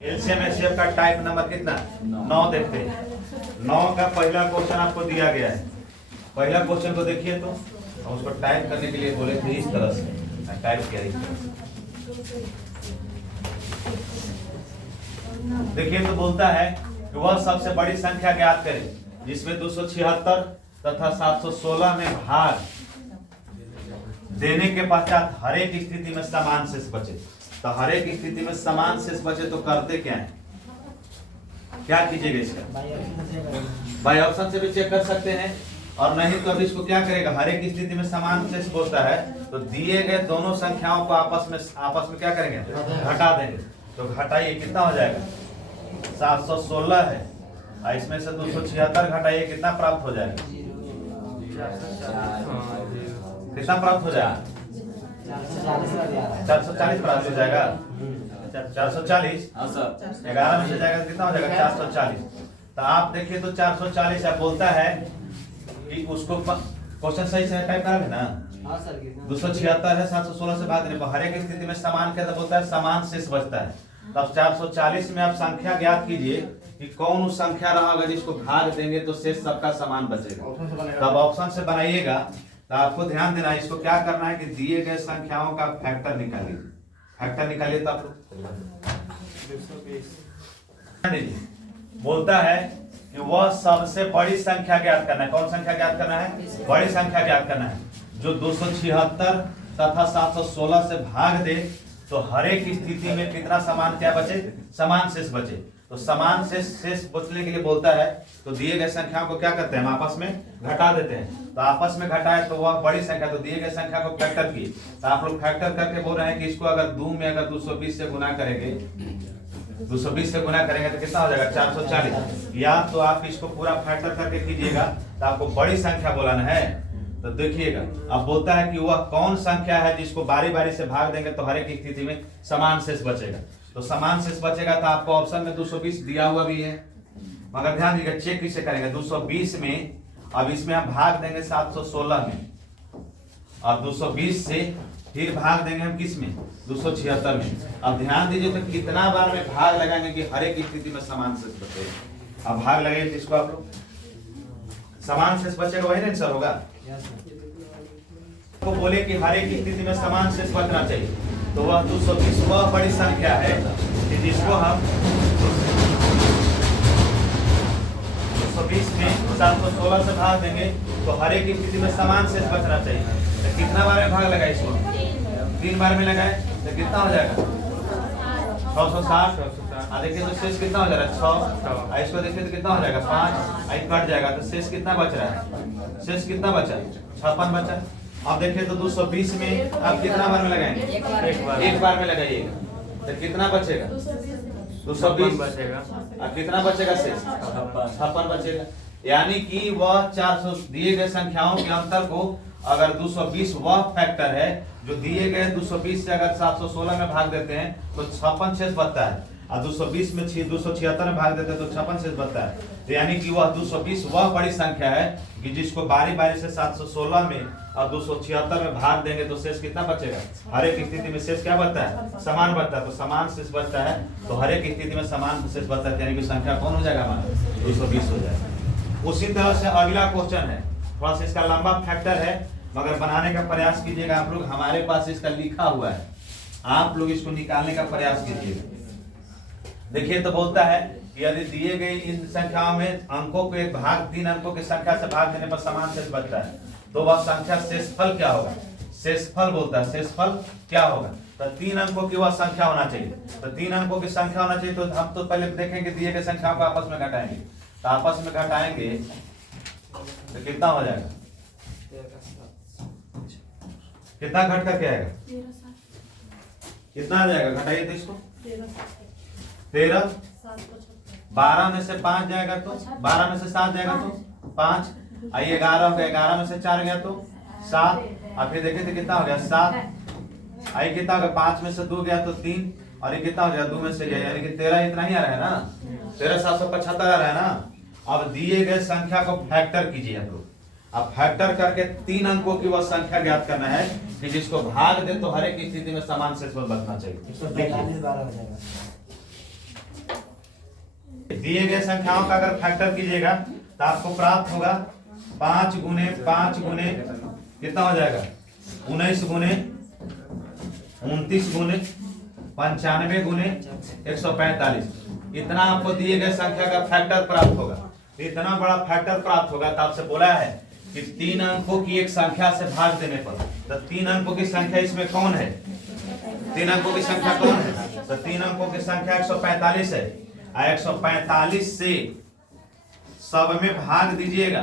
LCM HCF का type number कितना 9 देखते हैं। 9 का पहला क्वेश्चन आपको दिया गया है। पहला क्वेश्चन को देखिए तो हम उसको टाइप करने के लिए बोले थे इस तरह से टाइप किया इस तरह से। देखिए तो बोलता है कि वह सबसे बड़ी संख्या ज्ञात करें जिसमें 276 तथा 716 में भाग देने के पश्चात हर एक स्थिति में समान शेष बचे। तो हर एक स्थिति में समान शेष बचे तो करते क्या है, क्या कीजिएगा इसका? बाय ऑप्शन से भी चेक कर सकते हैं और नहीं तो अभी इसको क्या करेगा, हर एक स्थिति में समान शेष बोलता है तो दिए गए दोनों संख्याओं को आपस में क्या करेंगे, घटा देंगे। तो घटाइए कितना हो जाएगा, 716 है और इसमें से 276 घटाइए कितना प्राप्त हो जाएगा, कितना प्राप्त हो जाएगा 440 प्राप्त हो जाएगा। 440 11 में से जाएगा तो कितना हो जाएगा 440। तो आप देखिए तो 440 आप बोलता है कि उसको क्वेश्चन सही से टाइप करोगे ना। 276 है 716 से भाग देने पर हर एक स्थिति में समान क्या बोलता है, समान शेष बचता है। तब 440 में आप संख्या ज्ञात कीजिए कि कौन उस संख्या रहेगा जिसको भाग देंगे तो शेष सबका समान बचेगा। तब ऑप्शन से बनाइएगा तो आपको ध्यान देना है, इसको क्या करना है कि दिए गए संख्याओं का फैक्टर निकालिए। फैक्टर निकालिए तो आप बोलता है कि वह सबसे बड़ी संख्या ज्ञात करना है। कौन संख्या ज्ञात करना है, बड़ी संख्या ज्ञात करना है जो 276 तथा 716 से भाग दे तो हर एक स्थिति में कितना समान क्या बचे, समान शेष बचे। तो समान शेष बचने के लिए बोलता है तो दिए गए संख्याओं को क्या करते हैं, हम आपस में घटा देते हैं। तो आपस में घटाए तो वह बड़ी संख्या, तो दिए गए संख्या को फैक्टर किए। तो आप लोग फैक्टर करके बोल रहे हैं कि इसको अगर 2 में अगर 220 से गुना करेंगे, 220 से गुना करेंगे तो कितना हो जाएगा 440। या तो आप इसको पूरा फैक्टर करके कीजिएगा तो आपको बड़ी संख्या बोलाना है। तो देखिएगा अब बोलता है कि वह कौन संख्या है जिसको बारी बारी से भाग देंगे तो हर एक स्थिति में समान शेष बचेगा। तो समान शेष बचेगा तो आपको ऑप्शन में 220 दिया हुआ भी है, मगर ध्यान दीजिएगा चेक किसे करेंगे 220 में। अब इसमें हम भाग देंगे 716 में और 220 से फिर भाग देंगे हम किस में, 276 में। अब ध्यान दीजिए तो कितना बार में भाग लगाएंगे कि हर एक स्थिति में समान शेष बचेगा। अब भाग लगाइए जिसको आप लोग समान शेष बचेगा वही आंसर होगा। तो बोले कि हर एक स्थिति में समान शेष बचना चाहिए तो वह 220 वह बड़ी संख्या है कि जिसको हम 220 में 716 से भाग देंगे तो हर एक स्थिति में समान शेष बचना चाहिए। तो कितना बार में भाग लगाए, इसको 3 बार में लगाए तो कितना हो जाएगा 660। देखिए तो शेष कितना हो जाएगा 6। इसको देखिए तो कितना हो जाएगा 5, आई कट जाएगा तो शेष कितना बच रहा है, शेष कितना बचा 56 बचा। अब देखिए तो 220 में आप कितना बार में लगाएंगे, एक बार में लगाइएगा तो कितना बचेगा 220 बचेगा। अब कितना बचेगा शेष 56 बचेगा। यानी कि वह 400 दिए गए संख्याओं के अंतर को अगर 220 वह फैक्टर है जो दिए गए 220 से अगर 716 में भाग देते हैं तो 56 शेष बचता है और 220 में 276 में भाग देते हैं तो 56 शेष बचता है। तो यानी कि वह 220 वह बड़ी संख्या है कि जिसको बारी बारी से 716 में और 276 में भाग देंगे तो शेष कितना बचेगा, हर एक स्थिति में शेष क्या बचता है, समान बचता है। तो समान शेष बचता है तो हर एक स्थिति में समान शेष बचता है, यानी कि संख्या कौन हो जाएगा हमारा 220 हो जाएगा। उसी तरह से अगला क्वेश्चन है, थोड़ा सा इसका लंबा फैक्टर है मगर बनाने का प्रयास कीजिएगा आप लोग। हमारे पास इसका लिखा हुआ है, आप लोग इसको निकालने का प्रयास कीजिएगा। देखिए तो बोलता है कि यदि दिए गए इन संख्याओं में अंकों को एक भाग 3 अंकों की संख्या से भाग देने पर समान शेष बचता है तो वह संख्या शेषफल क्या होगा, शेषफल बोलता है शेषफल क्या होगा। तो 3 अंकों की वह संख्या होना चाहिए। तो 3 अंकों की संख्या होना चाहिए तो हम तो पहले देखेंगे दिए गए संख्याओं को आपस में घटाएंगे। तो आपस में घटाएंगे तो कितना हो जाएगा, कितना घट करके आएगा, कितना आ जाएगा, घटाइए तो इसको 13, 12 में से 5 जाएगा तो 12 में से 7 जाएगा तो 5, आइए 11 हो गया, 11 में से 4 गया तो 7, और फिर देखें तो कितना हो गया 7, आइए कितना हो गया 5 में से 2 गया तो 3, और ये कितना हो गया 2 में से गया, यानी कि 13 इतना ही आ रहा है ना, 13,775 आ रहा है ना। अब दिए गए संख्या को फैक्टर कीजिए आप लोग। अब फैक्टर करके 3 अंकों की वह संख्या ज्ञात करना है कि जिसको भाग दे तो हर एक स्थिति में समान शेष बचना चाहिए। दिए गए संख्याओं का अगर फैक्टर कीजिएगा तो आपको प्राप्त होगा 5 गुने 5 गुने कितना हो जाएगा 19 गुने 29 गुने 95 गुने 145। इतना आपको दिए गए संख्या का फैक्टर प्राप्त होगा। इतना बड़ा फैक्टर प्राप्त होगा तो आपसे बोला है कि 3 अंकों की एक संख्या से भाग देने पर, तो 3 अंकों की संख्या इसमें कौन है? 3 अंकों की संख्या कौन है? तो 3 अंकों की संख्या 145 है। 145 से सब में भाग दीजिएगा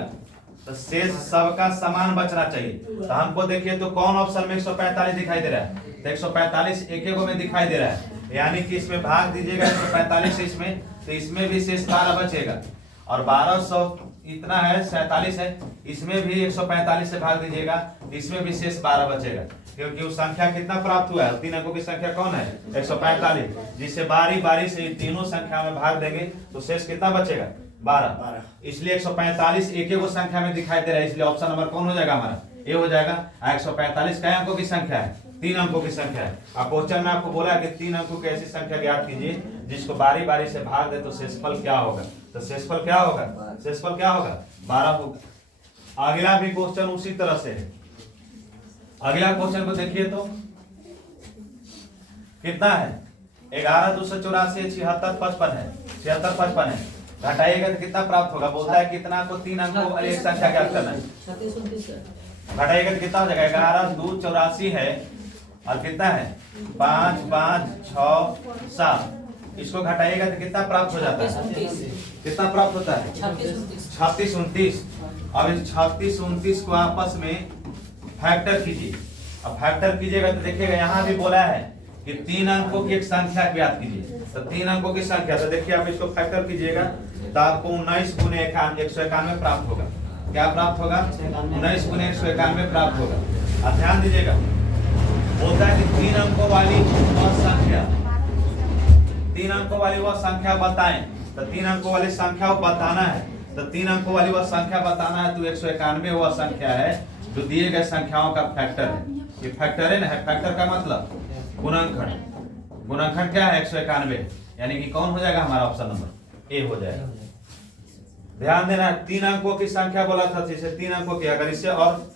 तो शेष सबका समान बचना चाहिए। तो हमको देखिए तो कौन ऑप्शन में 145 दिखाई दे रहा है? तो 145 एक एक में दिखाई दे रहा है, यानी कि इसमें भाग दीजिएगा 145 से इसमें, तो इसमें भी शेष 12 बचेगा। और 1200 इतना है 47 है, इसमें भी 145 से भाग दीजिएगा, इसमें भी शेष 12 बचेगा, क्योंकि उस संख्या कितना प्राप्त हुआ है? 3 अंकों की संख्या कौन है? 145, जिससे बारी बारी से तीनों संख्या में भाग देंगे तो शेष कितना बचेगा? 12। इसलिए 145 एक एक संख्या में दिखाई दे रहा है, इसलिए ऑप्शन नंबर कौन हो जाएगा हमारा? ए हो जाएगा। 145 कई अंकों की संख्या है? 3 अंकों की संख्या है। अब क्वेश्चन में आपको बोला है कि 3 अंकों की ऐसी संख्या ज्ञात कीजिए जिसको बारी बारी से भाग दे तो शेषफल क्या होगा? तो शेषफल क्या होगा? शेषफल क्या होगा? 12 होगा। अगला भी क्वेश्चन उसी तरह से है। अगला क्वेश्चन को देखिए तो कितना है? 11 284 76 55 है। 76 55 है, घटाइएगा तो कितना प्राप्त होगा? बोलता है कितना को 3 अंकों वाली एक संख्या ज्ञात करना है। घटाइएगा तो कितना हो जाएगा? 11 2 84 है और कितना है? 5 5 6 7। इसको घटाइएगा तो कितना प्राप्त हो जाता है? कितना प्राप्त होता है? 36 29। अब इस 36 29 को आपस में फैक्टर कीजिए। अब फैक्टर कीजिएगा तो देखिएगा यहाँ भी बोला है कि 3 अंकों की एक संख्या ज्ञात कीजिए। तो 3 अंकों की संख्या, तो देखिए आप इसको फैक्टर कीजिएगा तो आपको 19 गुने 191 प्राप्त होगा। क्या प्राप्त होगा? 19 गुने 191 प्राप्त होगा। अब ध्यान दीजिएगा, बोलता है कि 3 अंकों वाली वह संख्या, 3 अंकों वाली वह संख्या बताएं। तो 3 अंकों वाली संख्या को बताना है, तो 3 अंकों वाली वह संख्या बताना है तो 191 वह संख्या है जो दिए गए संख्याओं का फैक्टर है। ये फैक्टर है ना, फैक्टर का मतलब गुणनखंड। गुणनखंड क्या है? 191, यानी कि कौन हो जाएगा हमारा? ऑप्शन नंबर ए हो जाएगा। ध्यान देना, 3 अंकों की संख्या बोला था, जैसे 3 अंकों की, अगर इससे और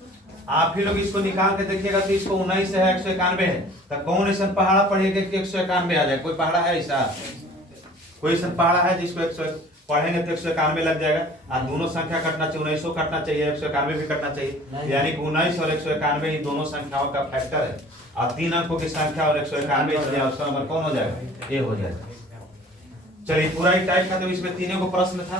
आप ही लोग इसको निकाल के देखिएगा तो इसको 19 है 191 है, तो कौन ऐसा पहाड़ा पढ़ेगा कि 191 आ जाए? कोई पहाड़ा है ऐसा? कोई ऐसा पहाड़ा है जिसको 100 पढ़ेंगे तो 191 लग जाएगा? और दोनों संख्या कटना चाहिए, 19 कटना चाहिए, 191 भी कटना चाहिए, यानी कि 19 और 191 ही दोनों संख्याओं का फैक्टर है। और 3 अंकों की संख्या और 191, इसलिए ऑप्शन नंबर कौन हो जाएगा? ए हो जाएगा। चलिए पूरा ही टाइप का, तो इसमें 3 को प्रश्न था।